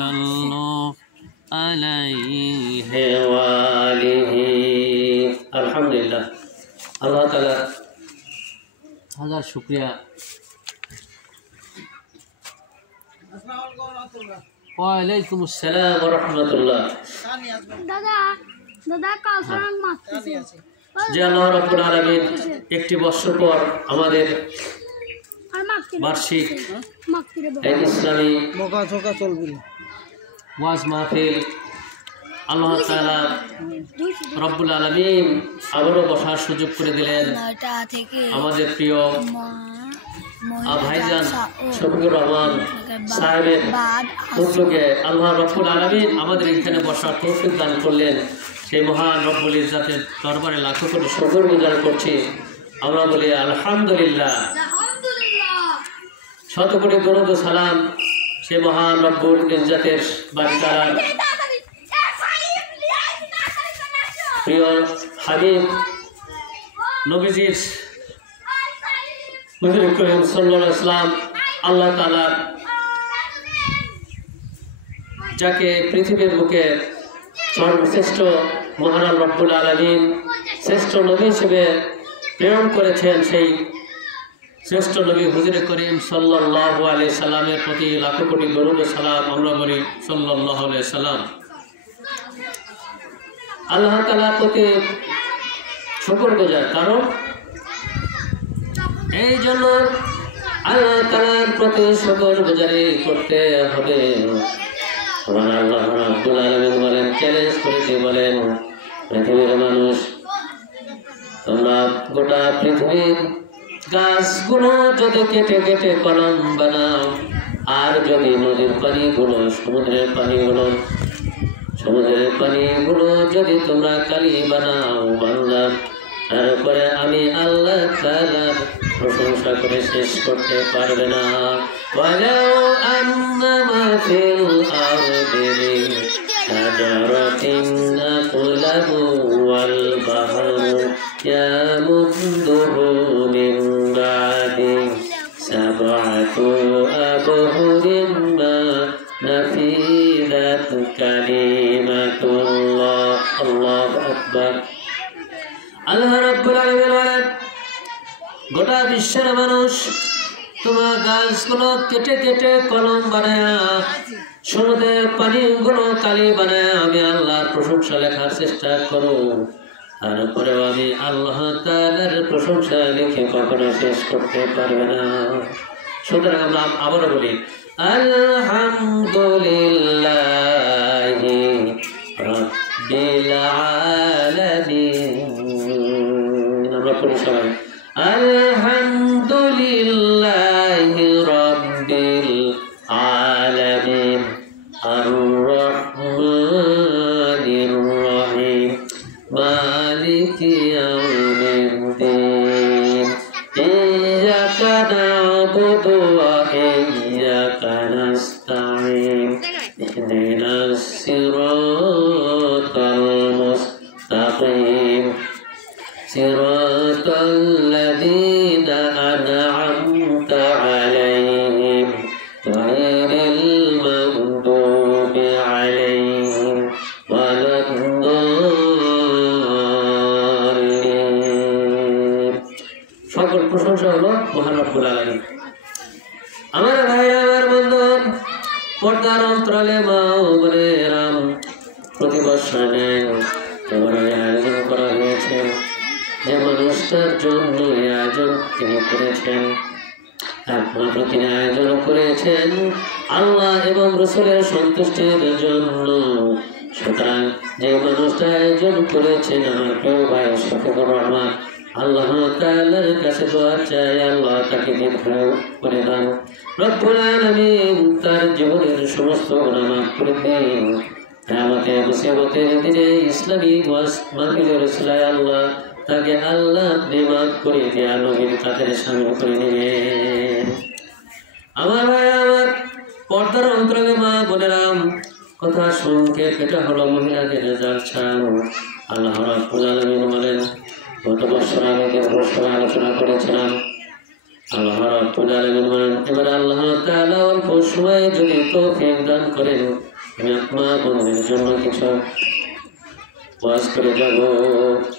صلوا عليه وآله আলহামদুলিল্লাহ। আল্লাহ তাআলা হাজার শুকরিয়া। ওয়ালাইকুম আসসালাম ওয়া রাহমাতুল্লাহ। দাদা কাউসার মারতেছে যে আল্লাহ রাব্বুল আলামিন একটি বছর পর আমাদের বার্ষিক ইসলামী ওয়াজ মাহফিল আল্লাহ তাআলা রব্বুল আলামিন আবারও বসার সুযোগ করে দিলেন। আমাদের প্রিয় ভাইজান শফিকুর রহমান সাহেবের পুত্রকে আল্লাহ রব্বুল আলামিন আমাদের এখানে বসার তৌফিক দান করলেন। সেই মহান রব্বুল ইজ্জতের দরবারে লাখো কোটি শুকর গুজার করছি। আমরা বলি আলহামদুলিল্লাহ। শত কোটি দরুদ ও সালাম সে মহান রব্বুল ইজ্জতের বাদশাহ প্রিয় হাবিব নবীজির হুজুর করিম সাল্লাল্লাহু আলাইহি ওয়াসাল্লাম আল্লাহ তাআলা যাকে পৃথিবীর বুকে সর্বশ্রেষ্ঠ মহান রব্বুল আলামিন শ্রেষ্ঠ নবী হিসেবে প্রেরণ করেছেন, সেই শ্রেষ্ঠ নবী হুজুর করিম সাল্লাল্লাহু আলাইহি সাল্লামের প্রতি লাখো কোটি দরুদ ও সালাম আমরা বলি সাল্লাল্লাহু আলাইহি সাল্লাম। আল্লাহ তাআলার প্রতি শুকরগুজার, কারণ এই জন্য আল্লাহ তাআলার প্রতি শুকরগুজারি করতে হবে। আল্লাহ রাব্বুল আলামিন বলেন, চ্যালেঞ্জ করেছি, বলেন পৃথিবীর মানুষ তোমরা গোটা পৃথিবীর গাছগুলো যদি কেটে কেটে কলম বানাও, আর যদি নদীর পানিগুলো সমুদ্রের পানিগুলো যদি তোমরা কালি বানাও বাংলা, তারপরে আমি আল্লাহ তাআলার প্রশংসা করে শেষ করতে পারবে না। ওয়ালাউ আন্নামা ফিল আরদি শাজারাতিন নাখলাহু ওয়াল বাহরু ইয়ামুদ্দুহু মিন বাদি সাবআতু আবহুরিন মা নাফিদাত কালিমাতুল্লাহ। আল্লাহু আকবার। আল্লাহ রাব্বুল আলামিন বলেন, গোটা বিশ্বের মানুষ তোমার গাছগুলো কেটে কেটে কলম বানায়, সমুদ্রের পানিগুলো কালি বানায় আমি আল্লাহর প্রশংসা লেখার চেষ্টা করো, তারপরেও আমি আল্লাহ তাআলার প্রশংসা লিখে কখনো শেষ করতে পারবে না। সুতরাং আমরা আবারও বলি আলহামদুলিল্লাহি রাব্বিল আলামিন। আমরা পড়ি সবাই আলহামদুলিল্লাহি রাব্বিল আলামিন আর রহমানির রহিম মালিকি ইয়াউমিদ্দিন ইয়্যাকা না'বুদু ওয়া ইয়্যাকা নাস্তাঈন ইহদিনাস সিরাতাল মুস্তাকিম সিরাতাল লাযীনা আন'আমতা আলাইহিম গায়রিল মাগদুবি আলাইহিম ওয়ালাদ-দাল্লিন। সকল প্রশংসা হলো মহান রব্বুল আলামিন। আমার ভাইরা, আমার বন্ধুগণ, পর্দার অন্তরালে মা ও বোনেরা, প্রতি বছর এবারে আয়োজন করা হয়েছে। যে মানুষটার জন্য এই আয়োজন তিনি করেছেন, একমাত্র তিনি আয়োজন করেছেন আল্লাহ এবং রাসূলের সন্তুষ্টির জন্য। সুতরাং যে মানুষটা আয়োজন করেছেন আমার প্রিয় ভাই শফিকুর রহমান, আল্লাহ তাআলার কাছে দোয়া চাই আল্লাহ তাকে দীর্ঘায়ু করে দেন। রব্বুল আলামিন তার জীবনের সমস্ত গুনাহ মাফ করে দিন। কিয়ামতের মুসিবতের দিনে ইসলামী ওয়াজ মাহফিলের উসিলায় আল্লাহ তাকে আল্লাহ নিয়ামত করে দেয়া নবীর কাতারে শামিল করে নেবেন। আমার ভাই, আমার পর্দার অন্তরালে মা বোনেরা, কথা সংক্ষেপ, এটা হলো মহিলাদের জালসা। আল্লাহ রাব্বুল আলামিন বলেন, গত বছর আমি আলোচনা করেছিলাম আল্লাহ রাব্বুল আলামিন বলেন, এবার আল্লাহ তাআলা অল্প সময়ে যদি তৌফিক দান করেন, আমি আপনার বন্ধুদের জন্য কিছু ওয়াজ করে যাব।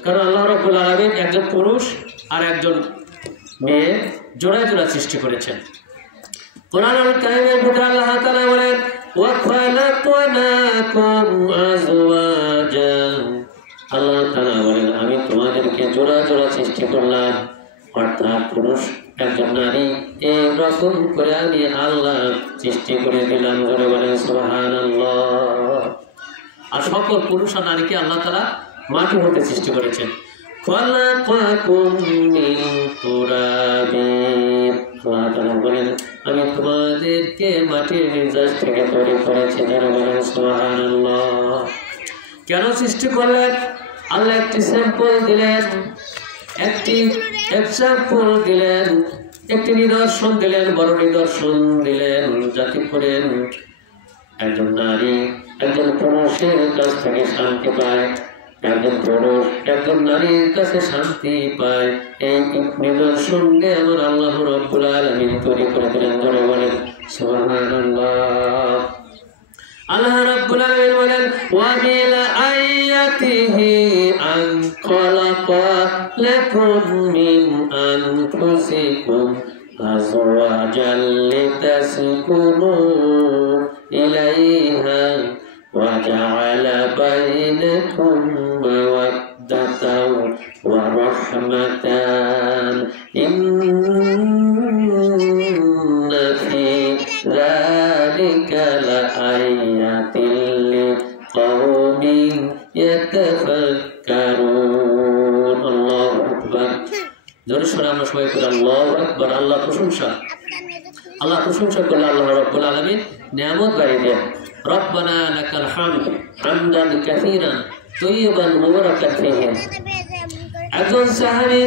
কারণ আল্লাহ রাব্বুল আলামিন একজন পুরুষ আর একজন মেয়ে জোড়ায় জোড়া সৃষ্টি করেছেন। কোরআনুল কারীমের ভিতরে আল্লাহ তাআলা বলেন, ওয়া খালাকনাকুম আযওয়াজা, আল্লাহ তাআলা বলেন আমি তোমাদেরকে জোড়া জোড়া সৃষ্টি করলাম, অর্থাৎ পুরুষ একজন নারী এইরকম করে আমি আল্লাহ সৃষ্টি করে দিলাম। ধরে বলেন সুবহানাল্লাহ। আর সকল পুরুষ আর নারীকে আল্লাহ তাআলা মাটি হতে সৃষ্টি করেছেন। খালাকাকুম মিন তুরাবিন, আল্লাহ তাআলা বলেন আমি তোমাদেরকে মাটির নির্যাস থেকে তৈরি করেছি। ধরে বলেন সুবহানাল্লাহ। কেন সৃষ্টি করলেন? আল্লাহ একটি স্যাম্পল দিলেন, একটি এক্সাম্পল দিলেন, একটি নিদর্শন দিলেন, বড় নিদর্শন দিলেন, যাতে করে একজন নারী একজন পুরুষের কাছ থেকে শান্তি পায়, একজন পুরুষ একজন নারীর কাছে শান্তি পায়। এই নিদর্শন দিয়ে আমার আল্লাহ রাব্বুল আলামিন তৈরি করে দিলেন। ধরে বলেন সুবহানাল্লাহ। আল্লাহ রাব্বুল আলামিন বলেন, ওয়া মিন আয়াতিহি আন খালাকা লাকুম মিন আনফুসিকুম আযওয়াজাল লিতাসকুনু ইলাইহা ওয়া জাআলা বাইনাকুম মাওয়াদ্দাতান ওয়া রাহমাতান ইন্না ফি যালিকা লাআয়াতিন লিকাওমিন ইয়াতাফাক্কারুন। আল্লাহু আকবার। জোরে সরে আমরা সবাই বলি আল্লাহু আকবার। আল্লাহ প্রশংসা, আল্লাহ প্রশংসা করলে আল্লাহ রাব্বুল আলামিন নিয়ামত বাড়িয়ে দেন। রব্বানা লাকাল হামদ হামদান কাসীরান তাইয়িবান মুবারাকান ফীহি। একজন সাহাবী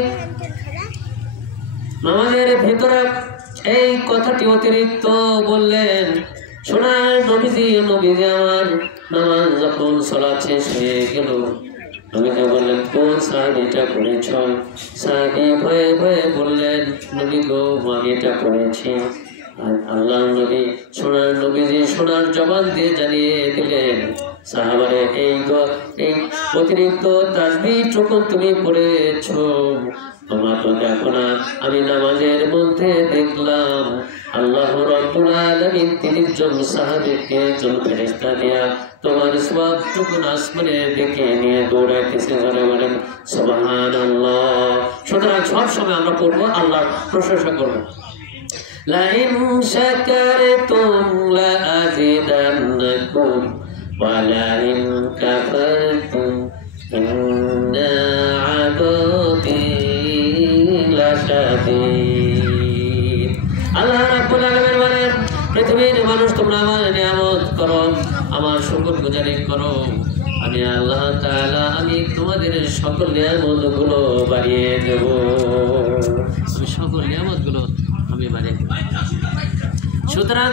নামাজের ভিতরে এই কথাটি অতিরিক্ত বললেন, সোনার নবীজি আমার নামাজ যখন সালাত শেষ হয়ে গেল, নবীজি বললেন কোন সাহাবীটা করেছ? সাহাবী ভয়ে ভয়ে বললেন, নবী গো আমি এটা করেছি। আর আল্লাহ নবী সোনার নবীজি সোনার জবান দিয়ে জানিয়ে দিলেন, সাহাবারে এই অতিরিক্ত তাসবিহ যখন তুমি পড়েছ, তোমরা তো দেখো না, আমি নামাজের মধ্যে দেখলাম আল্লাহ রাব্বুল আলামিন 30 জন সাহাবীকে একজন ফেরেশতা দিয়া তোমার সওয়াবটুকু আসমানের দিকে নিয়ে দৌড়াইতেছে। ধরে বলেন সুবহানাল্লাহ। সুতরাং সব সময় আমরা পড়বো, আল্লাহর প্রশংসা করবো। লাইন শাকারতুম লাযিদান্নাকুম ওয়া লাইন কাফারতুম ইন্না আযাবি লাশাদীদ। আল্লাহ রাব্বুল আলামিন বলেন, পৃথিবীর মানুষ তোমরা আমার নিয়ামত করো, আমার শুকরগুজারি করো, আমি আল্লাহ তাআলা আমি তোমাদের সকল নিয়ামতগুলো বাড়িয়ে দেব। আমি সকল নিয়ামতগুলো আমি বাড়িয়ে দেব। সুতরাং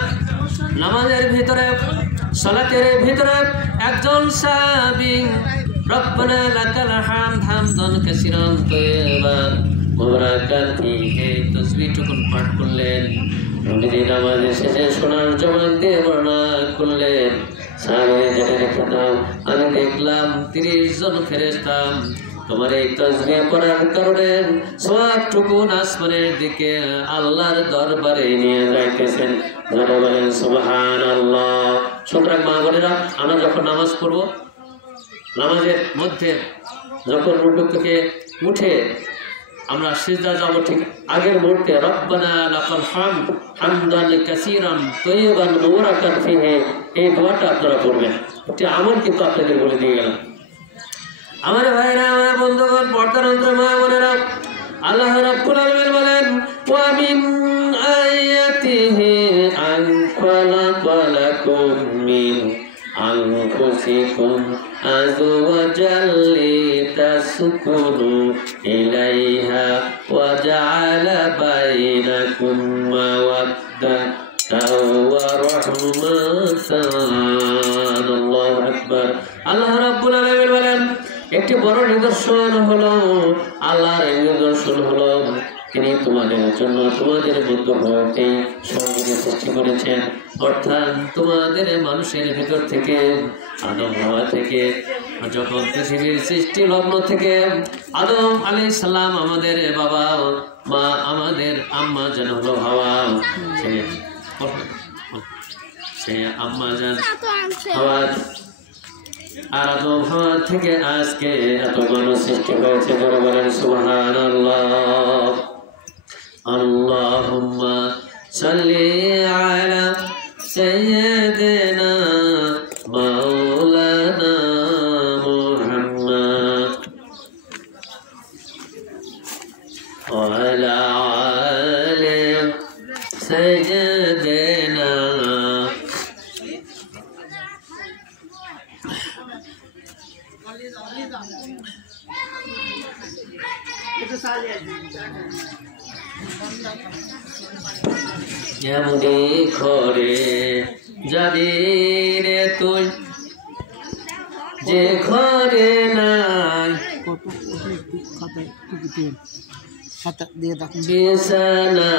নামাজের ভিতরে সালাতের ভিতরে একজন সাহাবী রব্বানা লাকাল হামদ হামদান কাসীরান তাইয়িবান মুবারাকান ফীহি তাসবিহটুকুন পাঠ করলেন। নবীজি নামাজের শেষে সোনার জবান দিয়ে বর্ণনা করলেন, সাহাবীরা জেনে রেখে দাও, আমি দেখলাম 30 জন ফেরেশতা তোমার এই তাসবিহ পড়ার কারণে সওয়াবটুকু আসমানের দিকে আল্লাহর দরবারে নিয়ে যাইতেছেন। যারা বলেন সুবহানাল্লাহ। সুতরাং মা বোনেরা, আমরা যখন নামাজ পড়ব, নামাজের মধ্যে যখন রুকু থেকে উঠে আমরা সিজদা যাব, ঠিক আগের মুহূর্তে রব্বানা লাকাল হামদ হামদান কাসীরান তাইয়িবান মুবারাকান ফীহি এই দোয়াটা আপনারা পড়বেন। এটি আমল কিন্তু আপনাদের বলে দিয়ে গেলাম। আমার ভাইরা, আমার বন্ধুগণ, পর্দার অন্তর মা বোনেরা, আল্লাহ রাব্বুল আলামিন বলেন, ওয়া মিন আয়াতিহি আন খালাকা লাকুম মিন আনফুসিকুম আযওয়াজাল লিতাসকুনু ইলাইহা ওয়া জাআলা বাইনাকুম মাওয়াদ্দাতান ওয়া রাহমাতান। আল্লাহু আকবার। আল্লাহ রাব্বুল আলামিন বলেন, একটি বড় নিদর্শন হলো, আল্লাহর এই নিদর্শন হলো তিনি তোমাদের জন্য তোমাদের মধ্য হতে সঙ্গীত সৃষ্টি করেছেন, অর্থাৎ তোমাদের মানুষের ভিতর থেকে আদম হাওয়া থেকে, যখন পৃথিবীর সৃষ্টি লগ্ন থেকে আদম আলাইহিস সালাম আমাদের বাবা মা আমাদের আম্মা জান হলো হাওয়া, সে আম্মা জান হাওয়া আর আদম হাওয়া থেকে আজকে এত মানুষ সৃষ্টি হয়েছে। যারা বলেন সুবহানাল্লাহ। আল্লাহুম্মা সাল্লি আলা সাইয়্যিদিনা মাওলানা মুহাম্মদ ওয়া আলা আলি সাইয়্যিদিনা। এমনি ঘরে যাবি রে তুই যে ঘরে নাই বিছানা,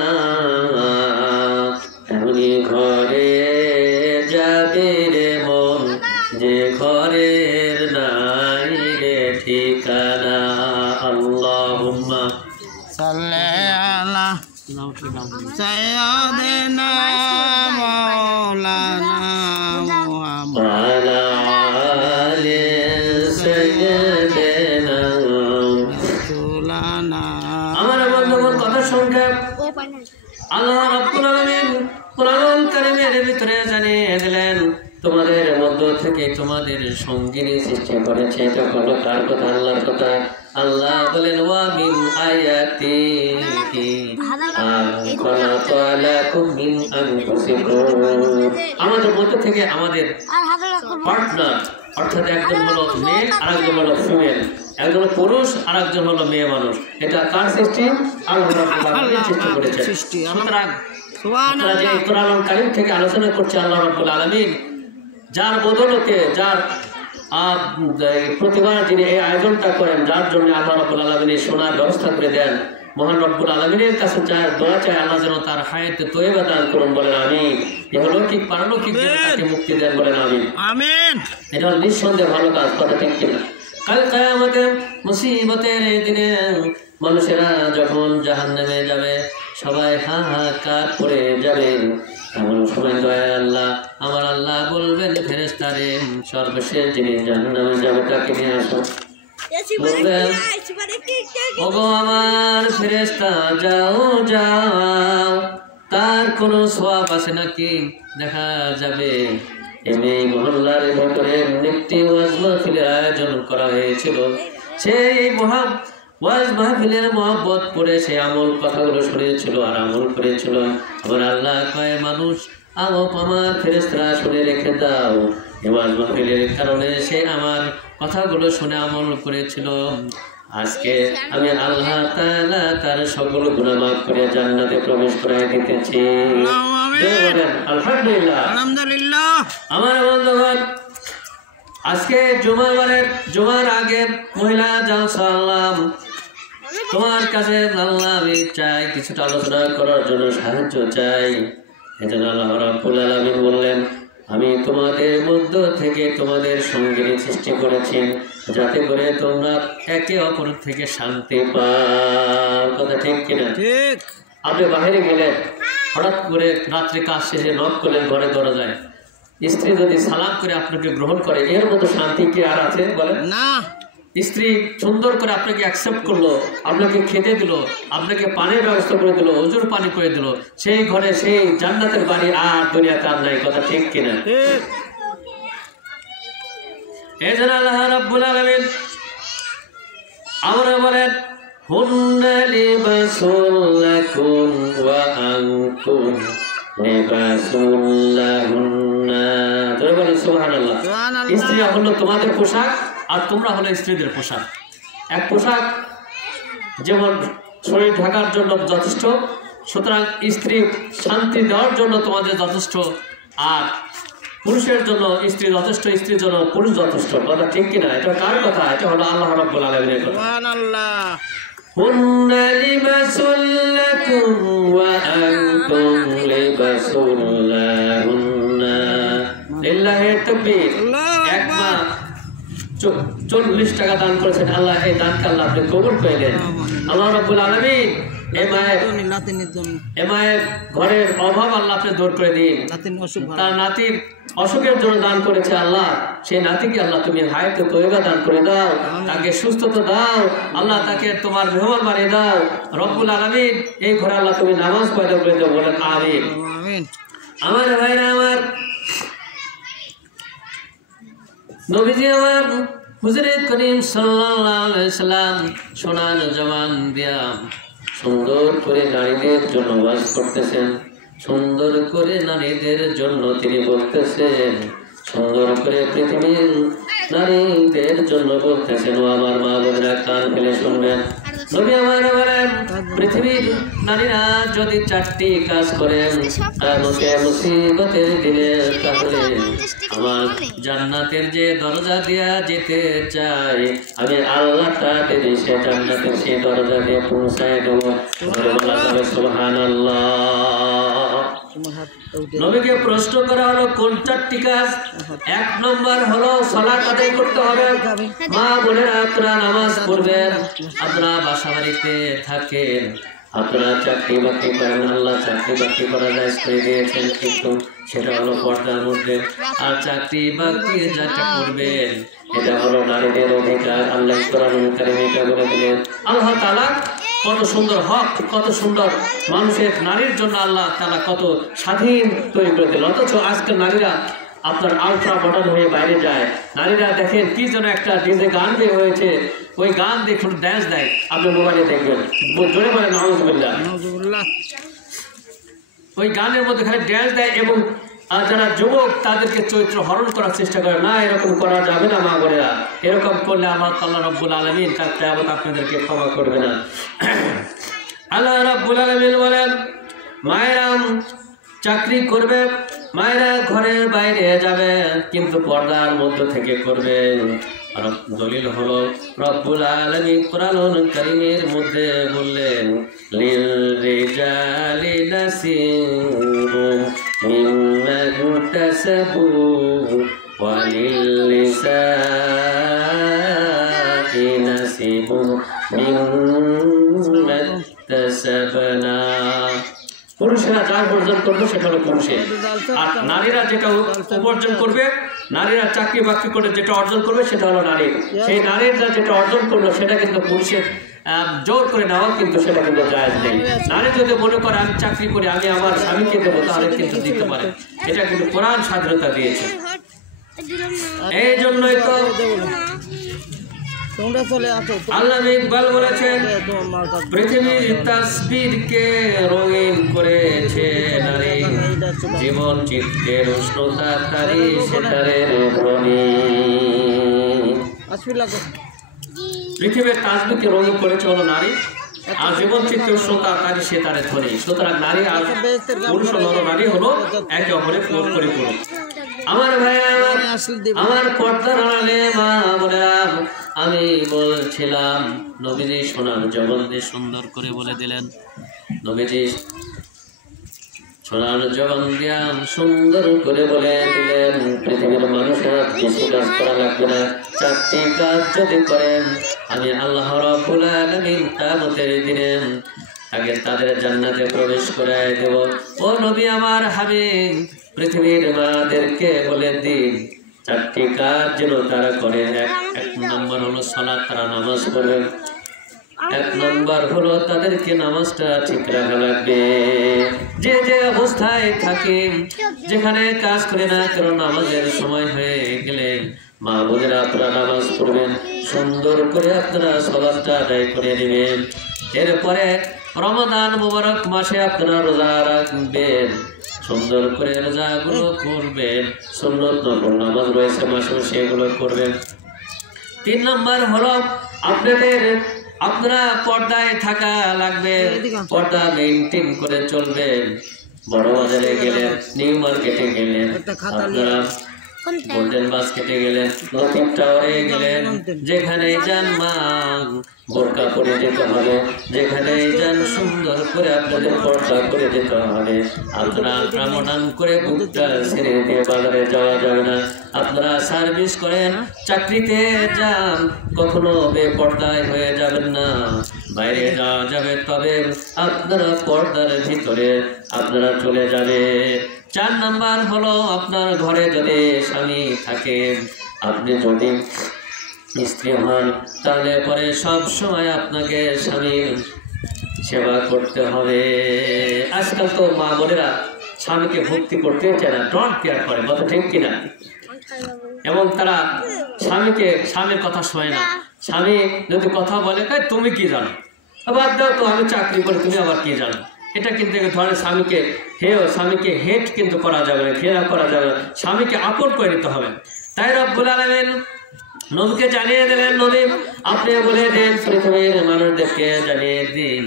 এমনি ঘরে যাবি রে মন যে ঘরের নাই রে ঠিকানা। আল্লাহুম্মা সাল্লি আলা সাইয়্যিদিনা মাওলানা মুহাম্মদ ওয়া আলা আলি সাইয়্যিদিনা রাসূলানা। আমার বন্ধুগণ, কথা সংক্ষেপ, আল্লাহ রাব্বুল আলামিন কোরআন কারীমের ভিতরে জানিয়ে দিলেন তোমাদের মধ্য থেকে তোমাদের সঙ্গিনী সৃষ্টি করেছে। এটা হলো কার কথা? আল্লাহর কথা। আল্লাহ বলেন ওয়া মিন আয়াতিহি খালাকা লাকুম মিন আনফুসিকুম, আমাদের মধ্য থেকে আমাদের পার্টনার, অর্থাৎ একজন হলো মেয়ে আর একজন হলো ফিমেল, একজন পুরুষ আর একজন হলো মেয়ে মানুষ। এটা কার সৃষ্টি? আল্লাহ রাব্বুল আলামিন সৃষ্টি করেছেন। সুতরাং আমরা যে কোরআন কারীম থেকে আলোচনা করছি, আল্লাহ রাব্বুল আলামিন যার বদৌলতে, যার প্রতিবার যিনি এই আয়োজনটা করেন, যার জন্য আল্লাহ রাব্বুল আলামিন শোনার ব্যবস্থা করে দেন, মহান রব্বুল আলামিনের কাছে চায়, দোয়া চায় আল্লাহ যেন তার হায়াতে তয়্যিবা দান করুন, বলেন আমিন। ইহলৌকিক পারলৌকিক যেন তাকে মুক্তি দেন, বলেন আমিন। আমিন। এটা হলো নিঃসন্দেহে ভালো কাজ, কথা ঠিক কিনা? কাল কিয়ামতে মুসিবতের এই দিনে মানুষেরা যখন জাহান্নামে যাবে, সবাই হাহাকার করে যাবে। এমন সময় দয়া আল্লাহ, আমার আল্লাহ বলবেন ফেরেশতারে, সর্বশেষ যিনি জাহান্নামে যাবে তাকে নিয়ে আসো। বলবেন ওগো আমার ফেরেশতা, যাও যাও, তার কোনো সওয়াব আছে নাকি? দেখা যাবে এই মহল্লার ভেতরে একটি ওয়াজ মাহফিলের আয়োজন করা হয়েছিল। সেই ওয়াজ মাহফিলের মহব্বত করে সে আমল কথাগুলো শুনেছিল আর আমল করেছিল। আমার আল্লাহ কয়, মানুষ আমার ফেরেশতারা শুনে রেখে দাও, এই ওয়াজ মাহফিলের কারণে সে আমার কথাগুলো শুনে আমল করেছিল। আজকে আমি আল্লাহ তাআলা তার সকল গুনাহ মাফ করে জান্নাতে প্রবেশ করায় দিতেছি। আলহামদুলিল্লাহ, আলহামদুলিল্লাহ। আমার বন্ধুগণ, আজকে জুমার আগে মহিলা জালসা আল্লাহ তোমার কাছে আল্লাহ আমি চাই কিছুটা আলোচনা করার জন্য সাহায্য চাই। এজন্য আল্লাহ রাব্বুল আলামিন বললেন, আমি তোমাদের মধ্য থেকে তোমাদের সঙ্গিনী সৃষ্টি করেছি যাতে করে তোমরা একে অপর থেকে শান্তি পাও। কথা ঠিক কিনা? ঠিক। আপনি বাইরে গেলেন, হঠাৎ করে রাত্রে কাজ শেষে নক করলেন ঘরে দরজায়, স্ত্রী যদি সালাম করে আপনাকে গ্রহণ করে, এর মতো শান্তি কি আর আছে বলেন? না। স্ত্রী সুন্দর করে আপনাকে অ্যাকসেপ্ট করলো, আপনাকে খেতে দিল, আপনাকে পানির ব্যবস্থা করে দিল, ওজুর পানি করে দিল, সেই ঘরে সেই জান্নাতের বাড়ি আর দুনিয়াতে আর নাই। কথা ঠিক কিনা? এই জন্য আল্লাহ রাব্বুল আলামিন আমরা বলেন, হুন্না লিবাসুল লাকুম ওয়া আনতুম লিবাসুল লাহুন্না। বলেন সুবহানাল্লাহ। স্ত্রী হলো তোমাদের পোশাক আর তোমরা হলো স্ত্রীদের পোশাক। এক পোশাক যেমন শরীর ঢাকার জন্য যথেষ্ট, সুতরাং স্ত্রী শান্তি দেওয়ার জন্য তোমাদের যথেষ্ট, আর পুরুষের জন্য স্ত্রী যথেষ্ট, স্ত্রীর জন্য পুরুষ যথেষ্ট। কথা ঠিক কিনা? এটা কার কথা? এটা হলো আল্লাহ রাব্বুল আলামিনের কথা। সুবহানাল্লাহ। হুন্না লিবাসুল লাকুম ওয়া আনতুম লিবাসুল লাহুন্না। লিল্লাহি তাকবীর। এক মা 40 টাকা দান করেছেন, আল্লাহ এই দানকে আল্লাহ আপনি কবুল করে নেন। আল্লাহ রাব্বুল আলামিন এই মায়ের ঘরের অভাব আল্লাহ আপনি দূর করে দিন। তার নাতির অসুখের জন্য দান করেছে আল্লাহ, সেই নাতিকে আল্লাহ তুমি হায়াতে তৈবা দান করে দাও, তাকে সুস্থতা দাও আল্লাহ, তাকে তোমার মেহমান বানিয়ে দাও রব্বুল আলামিন। এই ঘরে আল্লাহ তুমি নামাজ পয়দা করে দাও, বলেন আমিন। আমার ভাইরা আমার, নবীজি আমার হুজুরে করিম সাল্লাল্লাহু আলাইহি সাল্লাম সোনার জবান দিয়া সুন্দর করে নারীদের জন্য ওয়াজ করতেছেন, সুন্দর করে নারীদের জন্য তিনি বলতেছেন, সুন্দর করে পৃথিবীর নারীদের জন্য বলতেছেন। ও আমার মা বোনেরা কান ফেলে শুনবেন, নবী আমার বলেন পৃথিবীর নারীরা যদি 4টি কাজ করেন তার মুখে মুসিবতের দিলে, তাহলে আমার জান্নাতের যে দরজা দিয়া যেতে চাই আমি আল্লাহ তাদের সে জান্নাতের সেই দরজা দিয়ে পৌঁছায় দেবো। সুবহানাল্লাহ। নবীকে প্রশ্ন করা হলো কোন 4টি কাজ? 1 নম্বর হলো সালাত আদায় করতে হবে। মা বোনেরা আপনারা নামাজ পড়বেন, আপনারা বাসা বাড়িতে থাকেন, আপনারা চাকরি বাকরি করেন, আল্লাহ চাকরি বাকরি করা যায় করে দিয়েছেন, কিন্তু সেটা হলো পর্দার মধ্যে। আর চাকরি বাকরি যেটা করবেন এটা হলো নারীদের অধিকার। আল্লাহ কোরআনুল কারীমে এটা বলে দিলেন। আল্লাহ তাআলা কত সুন্দর হক, কত সুন্দর মানুষের নারীর জন্য আল্লাহ তাআলা কত স্বাধীন তৈরি করে দিল। অথচ আজকের নারীরা আপনার আলট্রা মডার্ন হয়ে বাইরে যায়। নারীরা দেখেন কি যেন একটা ডিজে গান বের হয়েছে, ওই গান দেখুন ড্যান্স দেয়, আপনি মোবাইলে দেখবেন, জোরে বলেন নাউজুবিল্লাহ। ওই গানের মধ্যে খালি ড্যান্স দেয় এবং যারা যুবক তাদেরকে চরিত্র হরণ করার চেষ্টা করে। না, এরকম করা যাবে না মা বোনেরা, এরকম করলে আমার আল্লাহ রাব্বুল আলামিন তার কিয়ামত আপনাদেরকে ক্ষমা করবে না। আল্লাহ রাব্বুল আলামিন বলেন মায়েরা চাকরি করবে, মায়েরা ঘরের বাইরে যাবে কিন্তু পর্দার মধ্য থেকে করবে। দলিল হলো রব্বুল আলামিন কোরআনুল কারীমের মধ্যে বললেন লিল রিজালি নাসিবুম মিম্মা ইকতাসাবু ওয়া লিল নিসাই নাসিবুম মিম্মা ইকতাসাবনা। পুরুষেরা যা উপার্জন করবে সেটা হলো পুরুষের, আর নারীরা যেটা উপার্জন করবে, নারীরা চাকরি বাকরি করে যেটা অর্জন করবে সেটা হলো নারীর। সেই নারীরা যেটা অর্জন করলো সেটা কিন্তু পুরুষের জোর করে নেওয়া কিন্তু সেটা কিন্তু জায়েজ নেই। নারী যদি মনে করে আমি চাকরি করি আমি আমার স্বামীকে দেবো, তাহলে কিন্তু দিতে পারে, এটা কিন্তু কোরআন স্বাধীনতা দিয়েছে। এই জন্যই তো আল্লাহ ইকবাল বলেছেন পৃথিবীর তাসবিরকে রঙিন করেছে নারী, জীবন চিত্রের উষ্ণতা তারি সেতারের ধ্বনি। পৃথিবীর তাসবিরকে রঙিন করেছে হলো নারী, আর জীবন চিত্রের উষ্ণতা তারি সেতারের ধ্বনি। সুতরাং নারী আর পুরুষ নর নারী হলো একে অপরের পরিপূরক। আমার ভাই আমার পর্দার আড়ালে মা বোনেরা, আমি বলছিলাম নবীজি সোনার জবান দিয়ে সুন্দর করে বলে দিলেন, নবীজি সোনার জবান দিয়া সুন্দর করে বলে দিলেন পৃথিবীর মানুষেরা বেশি কাজ করা লাগবে না, 4টি কাজ যদি করেন আমি আল্লাহ রাব্বুল আলামিন কিয়ামতের দিনে আগে তাদের জান্নাতে প্রবেশ করায় দেব। ও নবী আমার হাবিব, পৃথিবীর মাদেরকে বলে দিন 4টি কাজ যেন তারা করে। এক নম্বর হলো সালাত, তারা নামাজ পড়বে। 1 নম্বর হলো তাদেরকে নামাজটা ঠিক রাখা লাগবে। যে যে অবস্থায় থাকে, যেখানে কাজ করে না কারণ নামাজের সময় হয়ে গেলে মা বোনেরা আপনারা নামাজ পড়বেন, সুন্দর করে আপনারা সালাতটা আদায় করে নেবেন। এরপরে রমাদান মুবারক মাসে আপনারা রোজা রাখবেন, সুন্দর করে রোজাগুলো করবেন, সুন্নত নফল নামাজ রয়েছে মাসে সেগুলো করবেন। 3 নম্বর হলো আপনারা পর্দায় থাকা লাগবে, পর্দা মেইনটেইন করে চলবেন। বড় বাজারে গেলেন, নিউ মার্কেটে গেলেন, আপনারা গোল্ডেন বাস্কেটে গেলেন, লতিফ টাওয়ারে গেলেন, যেখানেই যান মা বোরকা পরে যেতে হবে, যেখানেই যান সুন্দর করে আপনাদের পর্দা করে যেতে হবে। আপনারা প্রামণান করে বুকটা ছেড়ে দিয়ে বাজারে যাওয়া যাবে না। আপনারা সার্ভিস করেন, চাকরিতে যান, কখনো বেপর্দায় হয়ে যাবেন না। বাইরে যাওয়া যাবে, তবে আপনারা পর্দার ভিতরে আপনারা চলে যাবে। 4 নাম্বার হলো, আপনার ঘরে যদি স্বামী থাকে, আপনি যদি স্ত্রী হন, তাহলে পরে সব সময় আপনাকে স্বামীর সেবা করতে হবে। আজকাল তো মা বোনেরা স্বামীকে ভক্তি করতে চায় না, ডন্ট কেয়ার করে, কথা ঠিক কিনা? এবং তারা স্বামীর কথা শোনে না। স্বামী যদি কথা বলে, তুমি কি জানো, বাদ দাও তো, আমি চাকরি করি, তুমি আবার কি জানো। এটা কিন্তু ধরেন স্বামীকে হেট কিন্তু করা যাবে না, ঘৃণা করা যাবে না, স্বামীকে আপন করে নিতে হবে। তাই রব্বুল আলামিন নবীকে জানিয়ে দিলেন, নবী আপনি বলে দেন পৃথিবীর মানুষদেরকে জানিয়ে দিন,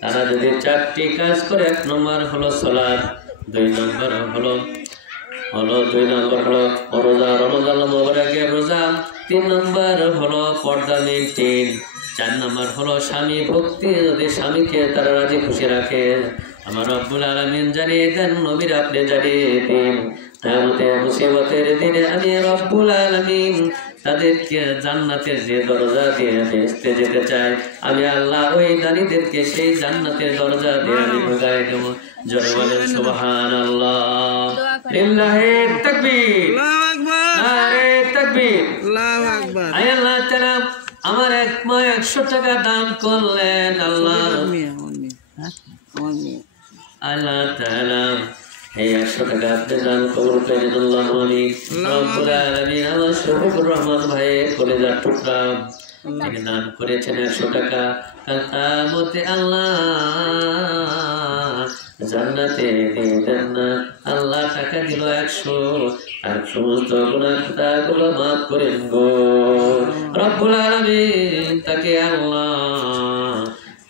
তারা যদি 4টি কাজ করে, 1 নম্বর হলো সালাত, 2 নম্বর হলো রোজা, রমজান মুবারকের রোজা, 3 নম্বর হলো পর্দা মেইনটেইন, 4 নম্বর হলো স্বামী ভক্তি, যদি স্বামীকে তারা রাজি খুশি রাখে। আমার রব্বুল আলামিন জানিয়ে দেন, নবীর আপনি জানিয়ে দিন, কিয়ামতের মুসিবতের দিনে আমি রব্বুল আলামিন তাদেরকে জান্নাতের যে দরজা দিয়ে ভেস্তে যেতে চাই, আমি আল্লাহ ওই নারীদেরকে সেই জান্নাতের দরজা দিয়ে আমি ঢুকাই দেবো। জোরে বলেন সুবহানাল্লাহ, লিল্লাহি তাকবীর, নারে তাকবীর, আল্লাহু আকবার। আল্লাহ তাআলা আমার 100 টাকা দান করলেন, আল্লাহ তাআলা এই 100 টাকা আপনি দান কবুল করে নিন। আল্লাহু আমিন। রব্বুল আলামিন আমার শফিকুর রহমান ভাইয়ের কলিজার টুকরা, তিনি দান করেছেন 100 টাকা। কিয়ামতে আল্লাহ জান্নাতে দেন না, আল্লাহ টাকা দিল 100, আর সমস্ত গুনাহ খাতাগুলো মাফ করেন গো রব্বুল আলামিন। তাকে আল্লাহ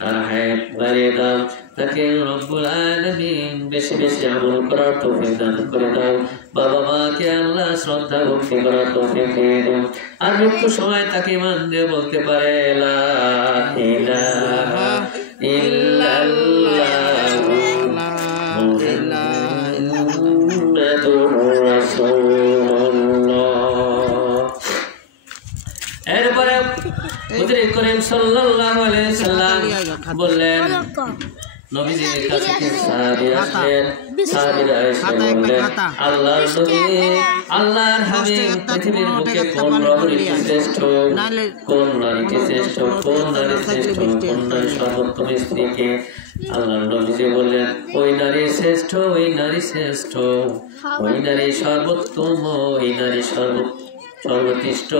তার হায়াত বাড়িয়ে দাও, তাকে রব্বুল আলামিন বেশি বেশি আমল করার তৌফিক দান করে দাও। বাবা মাকে আল্লাহ শ্রদ্ধা ভক্তি করার তৌফিক দিয়ে দাও, আর মৃত্যু সময় তাকে মান দিয়ে বলতে পারে লা ইলাহা ইল্লাল্লাহু মুহাম্মাদুর রাসূলুল্লাহ। এরপরে হুজুর করিম সাল্লাল্লাহু আলাইহি সাল্লাম বললেন, নবীজির কাছে সাহাবী আসলেন, সাহাবীরা এসে বললেন, আল্লাহর নবী, আল্লাহর হাবিব, পৃথিবীর বুকে কোন রমণীটি শ্রেষ্ঠ, কোন নারীটি শ্রেষ্ঠ, কোন নারী শ্রেষ্ঠ, কোন নারী সর্বোত্তম স্ত্রীকে? আল্লাহর নবীজি বললেন, ওই নারী শ্রেষ্ঠ, ওই নারী শ্রেষ্ঠ, ওই নারী সর্বোত্তম, ওই নারী সর্বোৎকৃষ্ট,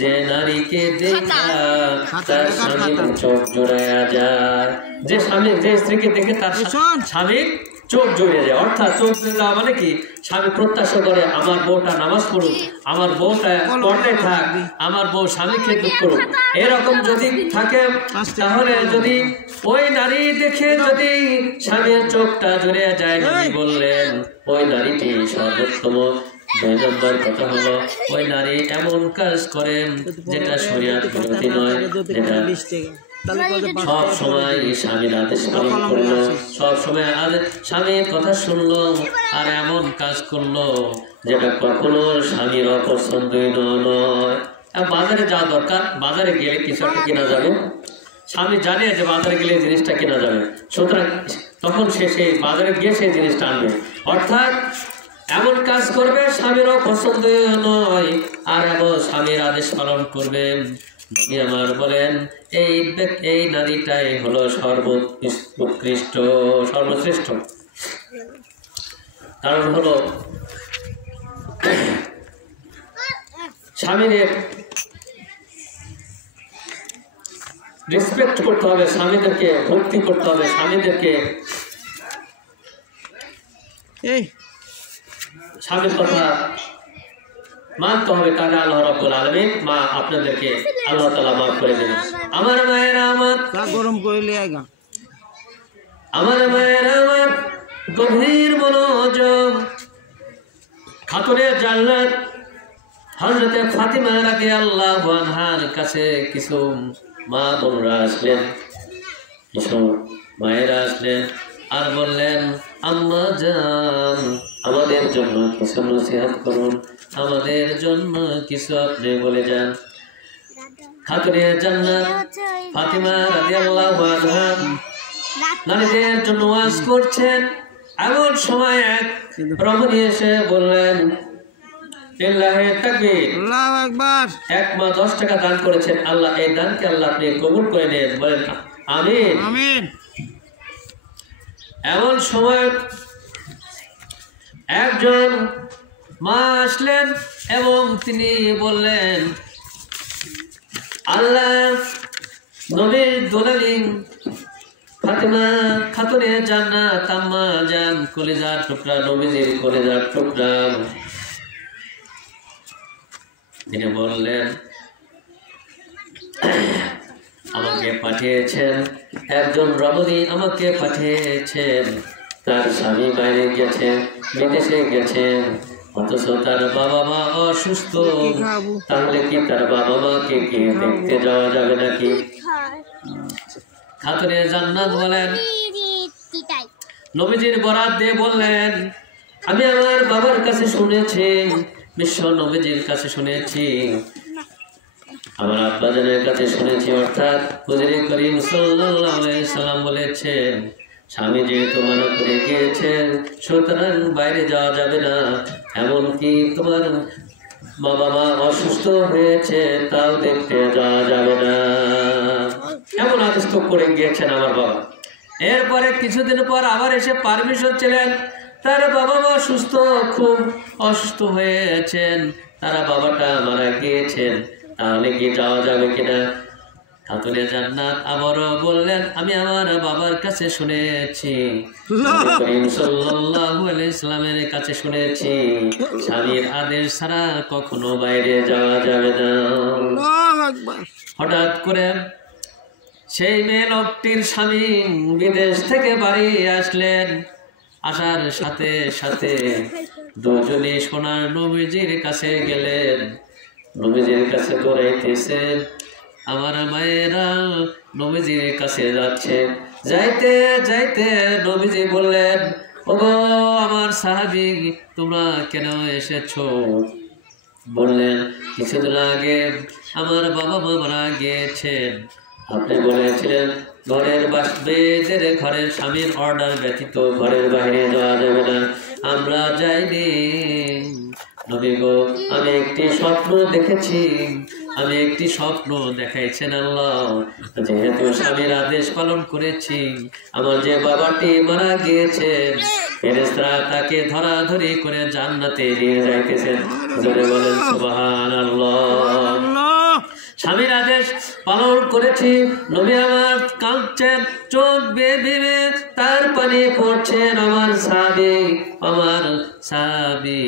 যে নারীকে দেখা তার স্বামীর চোখ জোড়ায়া যায়, যে স্ত্রীকে দেখে তার স্বামীর চোখ জড়িয়ে যায়। অর্থাৎ চোখ জড়িয়ে যাওয়া মানে কি, স্বামী প্রত্যাশা করে আমার বউটা নামাজ পড়ুক, আমার বউটা পর্দায় থাক, আমার বউ স্বামীকে দুঃখ করুক। এরকম যদি থাকে, তাহলে যদি ওই নারী দেখে যদি স্বামীর চোখটা জড়িয়ে যায়, নবী বললেন ওই নারীটি সর্বোত্তম। 2 নম্বর কথা হলো, ওই নারী এমন কাজ করেন যেটা শরীয়ত বিরোধী নয়, যেটা সব সময় স্বামীর আদেশ পালন করলো, সব সময় স্বামীর কথা শুনলো, আর এমন কাজ করলো যেটা কখনো স্বামীর অপছন্দই নয়। বাজারে যাওয়া দরকার, বাজারে গেলে কিছু একটা কেনা যাবে, স্বামী জানে যে বাজারে গেলে জিনিসটা কেনা যাবে, সুতরাং তখন সে সেই বাজারে গিয়ে সেই জিনিসটা আনবে। অর্থাৎ এমন কাজ করবে স্বামীরও পছন্দ নয়, আর এমন স্বামীর আদেশ পালন করবে। আমার বলেন এই নারীটাই হলো সর্বোৎকৃষ্ট, সর্বশ্রেষ্ঠ। কারণ হলো স্বামীদের রেসপেক্ট করতে হবে, স্বামীদেরকে ভক্তি করতে হবে, স্বামীদেরকে স্বামীর কথা মানতে হবে, তাহলে আল্লাহ রাব্বুল আলামিন আপনাদেরকে আল্লাহ তাআলা মাফ করে দেবেন। আমার মায়েরা, আমার গরম করে লিয়াগা, আমার মায়েরা, আমার গভীর মনোযোগ। খাতুনের জান্নাত হযরতে ফাতিমা রাদিয়াল্লাহু আনহার কাছে কিছু মা বোনরা আসলেন, কিছু মায়েরা আসলেন আর বললেন, আম্মা জান আমাদের জন্য কিছু নসিহত করুন, আমাদের জন্য কিছু আপনি বলে যান। খাতুনে জান্নাত ফাতিমা রাদিয়াল্লাহু আনহা নারীদের জন্য ওয়াজ করছেন। এমন সময় এক রমণী এসে বললেন, লিল্লাহি তাকবীর, আল্লাহু আকবার। এক মা 10 টাকা দান করেছেন, আল্লাহ এই দানকে আল্লাহ আপনি কবুল করে নেন, বলেন আমিন আমিন। এমন সময় একজন মা আসলেন এবং তিনি বললেন, আল্লাহ নবীর দুলালী ফাতিমা খাতুনে জান্নাত আম্মা জান কলিজার টুকরা, নবীজির কলিজার টুকরা, তিনি বললেন আমাকে পাঠিয়েছেন, একজন রমণী আমাকে পাঠিয়েছেন, তার স্বামী বাইরে গেছেন, বিদেশে গেছেন, অথচ তার বাবা মা অসুস্থ, তাহলে কি তার বাবা মাকে কি দেখতে যাওয়া যাবে নাকি? খাতুনে জান্নাত বলেন, নবীজির বরাত দিয়ে বললেন, আমি আমার বাবার কাছে শুনেছি, বিশ্ব নবীজির কাছে শুনেছি, আমার আব্বাজানের কাছে শুনেছি, অর্থাৎ হুজুর করিম সাল্লাল্লাহু আলাইহি সাল্লাম বলেছেন, স্বামী যেহেতু মানা করে গিয়েছেন সুতরাং বাইরে যাওয়া যাবে না, এমনকি তোমার বাবা মা অসুস্থ হয়েছে তাও দেখতে যাওয়া যাবে না, এমন আদেশ তো করে গিয়েছেন আমার বাবা। এরপরে কিছুদিন পর আবার এসে পারমিশন ছিলেন, তার বাবা মা সুস্থ, খুব অসুস্থ হয়েছেন, তারা বাবাটা মারা গিয়েছেন, তাহলে কি যাওয়া যাবে কিনা? খাতুনে জান্নাত আবারও বললেন, আমি আমার বাবার কাছে শুনেছি, নবী করিম সাল্লাল্লাহু আলাইহি সাল্লামের কাছে শুনেছি, স্বামীর আদেশ ছাড়া কখনো বাইরে যাওয়া যাবে না। আল্লাহু আকবার। হঠাৎ করে সেই মেয়ে লোকটির স্বামী বিদেশ থেকে বাড়ি আসলেন, আসার সাথে সাথে দুজনে সোনার নবীজির কাছে গেলেন, নবীজির কাছে দৌড়াইতেছেন, আমার মায়েরা নবীজির কাছে যাচ্ছে, যাইতে যাইতে নবীজি বললেন, ওগো আমার সাহাবী তোমরা কেন এসেছো? বললেন, কিছুদিন আগে আমার বাবা মা মারা গিয়েছেন, আপনি বলেছিলেন ঘরের মেয়েদের ঘরের স্বামীর অর্ডার ব্যতীত ঘরের বাইরে যাওয়া যাবে না, আমরা যাইনি। নবী গো, আমি একটি স্বপ্ন দেখেছি, আমি একটি স্বপ্ন দেখাইছেন আল্লাহ, যেহেতু স্বামীর আদেশ পালন করেছি, আমার যে বাবাটি মারা গিয়েছেন ফেরেশতারা তাকে ধরাধরি করে জান্নাতে নিয়ে যাইতেছেন, জোরে বলেন সুবহানাল্লাহ। স্বামীর আদেশ পালন করেছি, নবী আমার কাঁদছেন, চোখ বেয়ে বেয়ে তার পানি পড়ছেন, আমার সাহাবী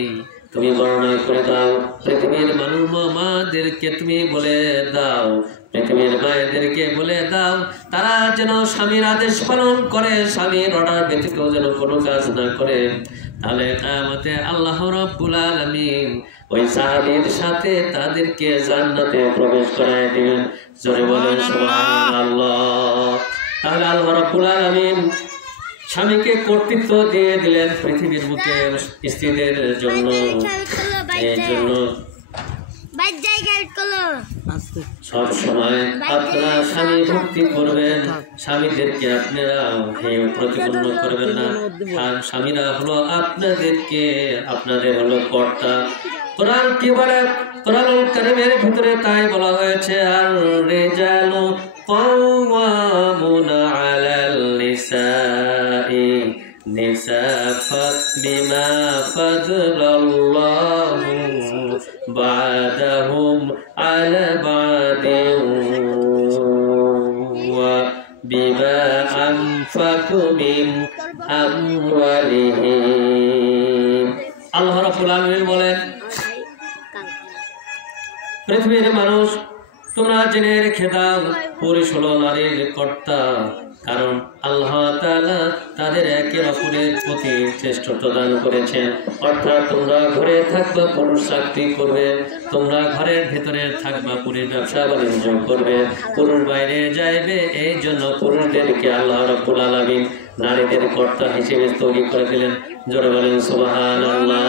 তুমি বর্ণনা করে দাও, পৃথিবীর মানুষ মাদেরকে তুমি বলে দাও, পৃথিবীর মায়েদেরকে বলে দাও, তারা যেন স্বামীর আদেশ পালন করে, স্বামীর অর্ডার ব্যতীত যেন কোনো কাজ না করে, তাহলে কিয়ামতে আল্লাহ রাব্বুল আলামিন ওই সাহাবীর সাথে তাদেরকে জান্নাতে প্রবেশ করায় দিবেন, জোরে বলেন সুবহানাল্লাহ। তাহলে আল্লাহ রাব্বুল আলামিন স্বামীকে কর্তৃত্ব দিয়ে দিলেন পৃথিবীর বুকে স্ত্রীদের জন্য, এই জন্য সব সময় আপনারা স্বামী ভক্তি করবেন, স্বামীদেরকে আপনারা হেয় প্রতিপন্ন করবেন না, স্বামীরা হলো আপনাদের হলো কর্তা। কোরআন কি বলে? কোরআনুল কারীমের ভিতরে তাই বলা হয়েছে, আর রিজালু কাওয়ামুনা আলাল নিসাই বিমা ফাদলাল্লাহু বা'দাহুম আলা বা'দিন ওয়া বিমা আনফাকু মিন আমওয়ালিহিম। আল্লাহ রাব্বুল আলামিন বলেন, পৃথিবীর মানুষ তোমরা জেনে রেখে দাও, পুরুষ হলো নারীর কর্তা, কারণ আল্লাহ তাআলা তাদের একের অপরের প্রতি শ্রেষ্ঠত্ব দান করেছেন। অর্থাৎ তোমরা ঘরে থাকবা, পুরুষ চাকরি করবে, তোমরা ঘরের ভেতরে থাকবা, পুরুষ ব্যবসা বাণিজ্য করবে, পুরুষ বাইরে যাইবে। এই জন্য পুরুষদেরকে আল্লাহ রাব্বুল আলামিন নারীদের কর্তা হিসেবে তৈরি করে দিলেন। জোরে বলেন সুবহানাল্লাহ।